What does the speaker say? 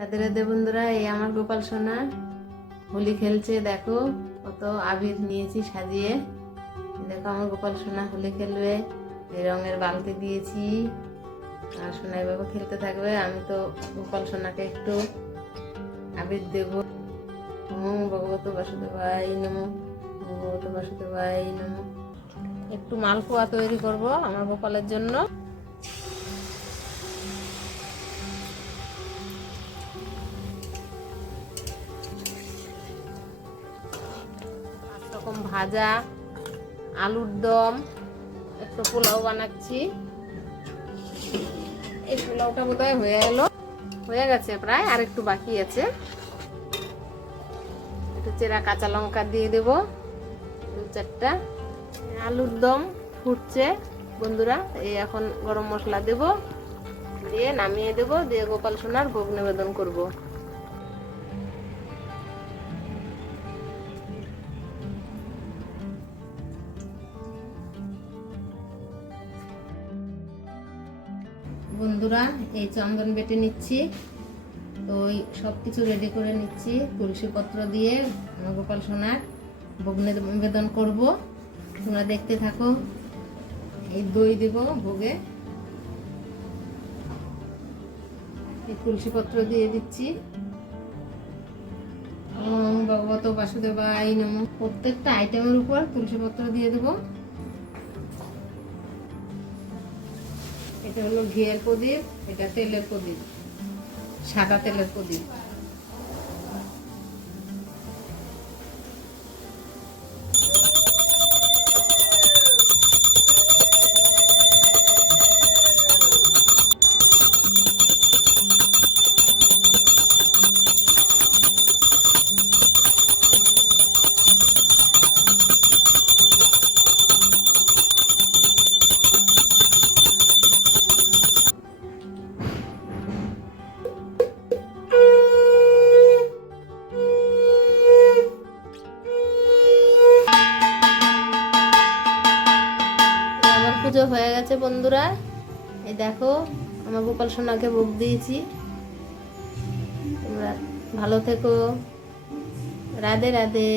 রাধে রাধে বন্ধুরা, এই আমার গোপাল সোনা হোলি খেলছে। দেখো কত আবির নিয়েছি সাজিয়ে। দেখো আমার গোপাল সোনা হোলি খেলবে। এই রঙের বালতি দিয়েছি আর সোনাই বাবা খেলতে থাকবে। আমি তো গোপাল সোনাকে একটু আবির দেব। ওম ভগবত বাসুদেবায় নমো, ওম ভগবত বাসুদেবায় নমো। একটু মালপোয়া তৈরি করব আমার গোপালের জন্য। রকম ভাজা, আলুর দম, একটু পোলাও বানাচ্ছি। এই পোলাওটা বোধহয় হয়ে গেছে প্রায়, আর একটু বাকি আছে। একটু চেরা কাঁচা লঙ্কা দিয়ে দেবো, 2-4টা। আলুর দম ফুটছে বন্ধুরা। এই এখন গরম মশলা দেব, দিয়ে নামিয়ে দেব, দিয়ে গোপাল সোনার ভোগ নিবেদন করব। বন্ধুরা এই চন্দন বেটে নিচ্ছি, তো ওই সব কিছু রেডি করে নিচ্ছি। তুলসী পত্র দিয়ে গোপাল সোনার ভোগ নিবেদন করব। তোমরা দেখতে থাকো। এই দই দেব ভোগে, এই তুলসী পত্র দিয়ে দিচ্ছি। ওম ভগবত বাসুদেবায় নমঃ। প্রত্যেকটা আইটেমের উপর তুলসী পত্র দিয়ে দেব। এটা হলো ঘিয়ের প্রদীপ, এটা তেলের প্রদীপ, সাদা তেলের প্রদীপ। পুজো হয়ে গেছে বন্ধুরা। এই দেখো আমার গোপাল সোনাকে ভোগ দিয়েছি। তোমরা ভালো থেকো। রাধে রাধে।